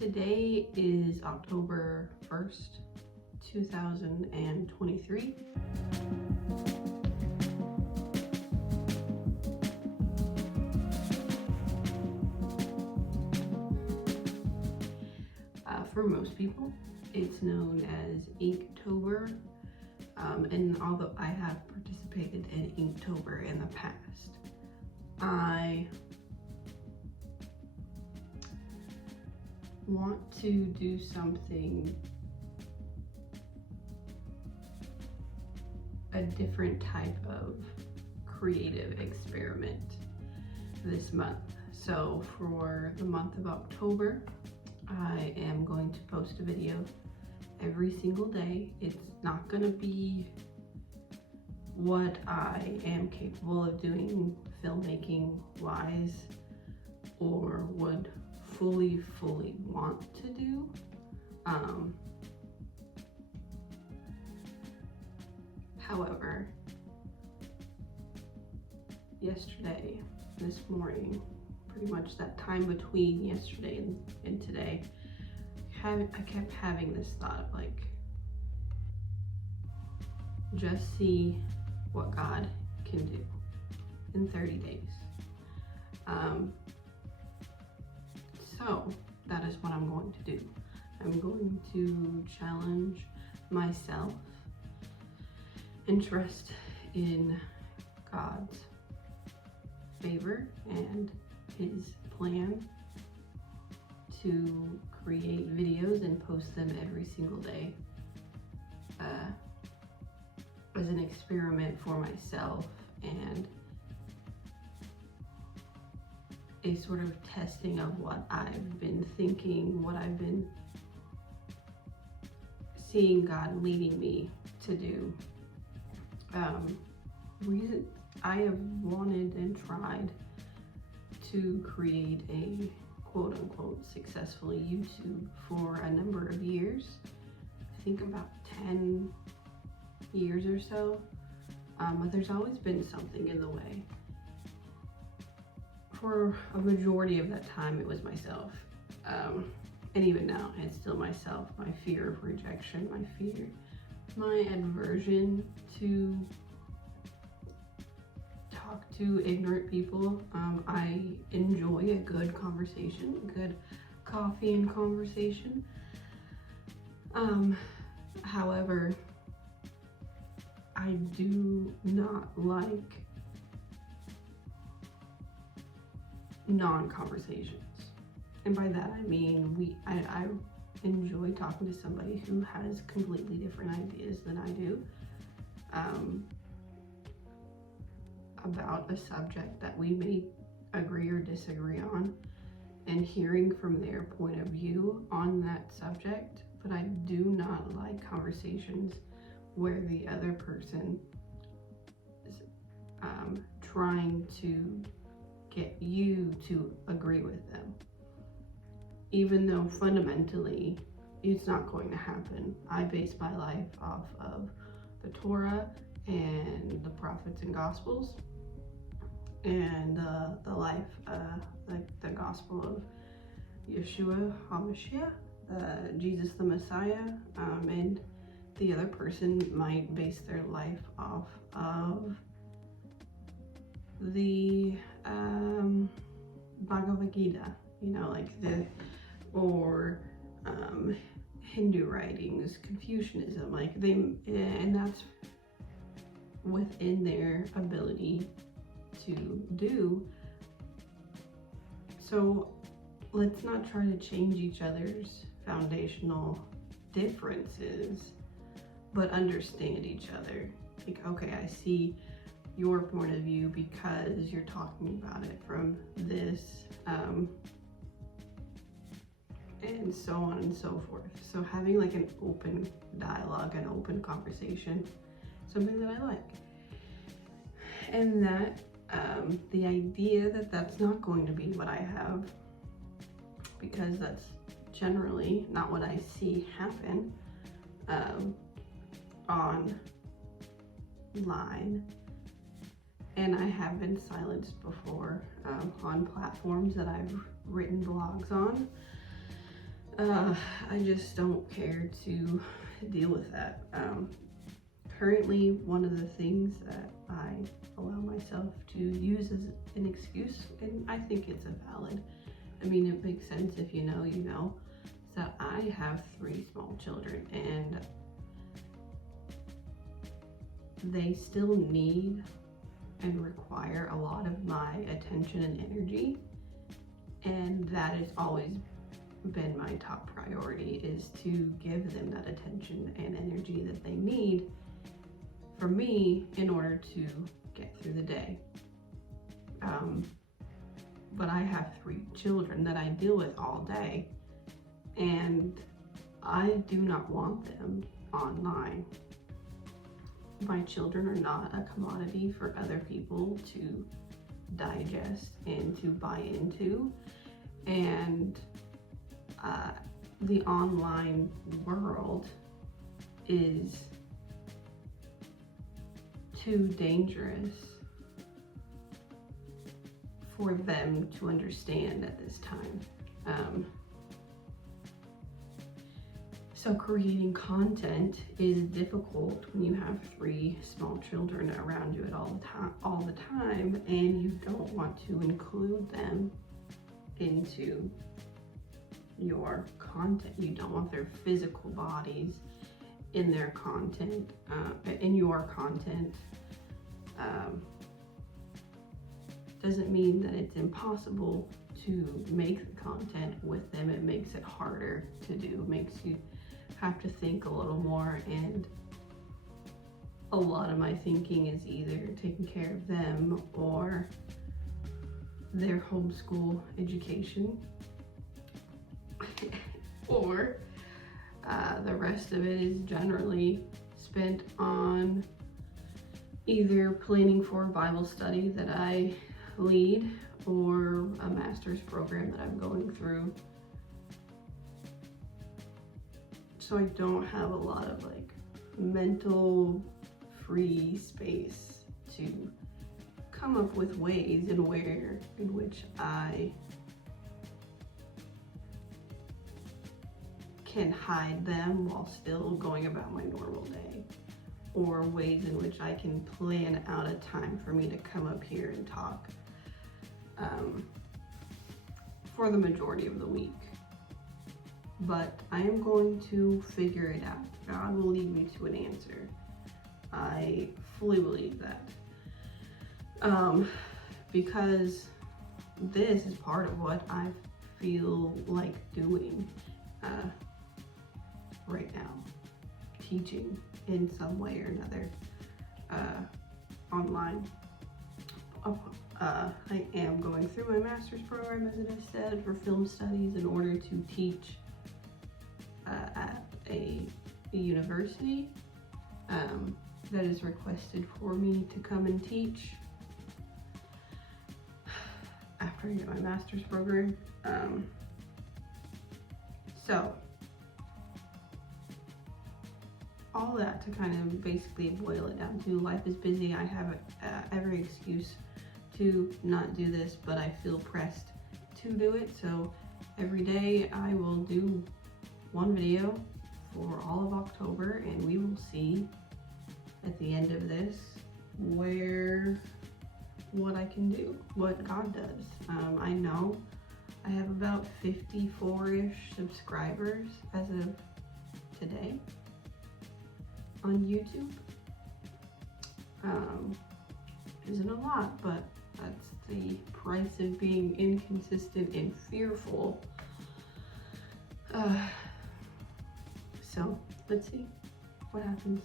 Today is October 1st, 2023. For most people, it's known as Inktober, and although I have participated in Inktober in the past, I want to do something, a different type of creative experiment this month. So for the month of October, I am going to post a video every single day. It's not going to be what I am capable of doing filmmaking wise or would fully want to do. However, yesterday, this morning, pretty much that time between yesterday and today, I kept having this thought of like, just see what God can do in 30 days. So that is what I'm going to do. I'm going to challenge myself and trust in God's favor and His plan to create videos and post them every single day as an experiment for myself and a sort of testing of what I've been thinking, what I've been seeing God leading me to do. I have wanted and tried to create a quote-unquote successful YouTube for a number of years. I think about 10 years or so, but there's always been something in the way. For a majority of that time, it was myself, and even now, it's still myself. My fear of rejection, my aversion to talk to ignorant people. I enjoy a good conversation, a good coffee and conversation. However, I do not like non-conversations. And by that I mean I enjoy talking to somebody who has completely different ideas than I do about a subject that we may agree or disagree on, and hearing from their point of view on that subject. But I do not like conversations where the other person is trying to get you to agree with them, even though fundamentally it's not going to happen. I base my life off of the Torah and the prophets and gospels, and the life, like the gospel of Yeshua HaMashiach, Jesus the Messiah, and the other person might base their life off of the Bhagavad Gita, or Hindu writings, Confucianism, and that's within their ability to do. So let's not try to change each other's foundational differences, but understand each other. Like, okay, I see your point of view because you're talking about it from this, and so on and so forth. So having like an open dialogue, an open conversation, something that I like. And that the idea that that's not going to be what I have, because that's generally not what I see happen online. And I have been silenced before on platforms that I've written blogs on. I just don't care to deal with that. Currently, one of the things that I allow myself to use as an excuse, and I think it's a valid, I mean, it makes sense if you know, you know, is that I have 3 small children and they still need and require a lot of my attention and energy, and that has always been my top priority, is to give them that attention and energy that they need from me in order to get through the day. But I have 3 children that I deal with all day, and I do not want them online. My children are not a commodity for other people to digest and to buy into, and the online world is too dangerous for them to understand at this time. So creating content is difficult when you have 3 small children around you at all the time, and you don't want to include them into your content. You don't want their physical bodies in their content, in your content. Doesn't mean that it's impossible to make the content with them. It makes it harder to do. It makes you have to think a little more, and a lot of my thinking is either taking care of them or their homeschool education, or the rest of it is generally spent on either planning for a Bible study that I lead or a master's program that I'm going through. So I don't have a lot of like mental free space to come up with ways in which I can hide them while still going about my normal day, or ways in which I can plan out a time for me to come up here and talk for the majority of the week. But I am going to figure it out. God will lead me to an answer. I fully believe that. Because this is part of what I feel like doing right now. Teaching in some way or another online. I am going through my master's program, as I said, for film studies in order to teach at a university that is requested for me to come and teach after I get my master's program. So all that to kind of basically boil it down to, life is busy. I have every excuse to not do this, but I feel pressed to do it. So every day I will do 1 video for all of October, and we will see at the end of this what I can do, what God does. I know I have about 54-ish subscribers as of today on YouTube. Isn't a lot, but that's the price of being inconsistent and fearful. So let's see what happens.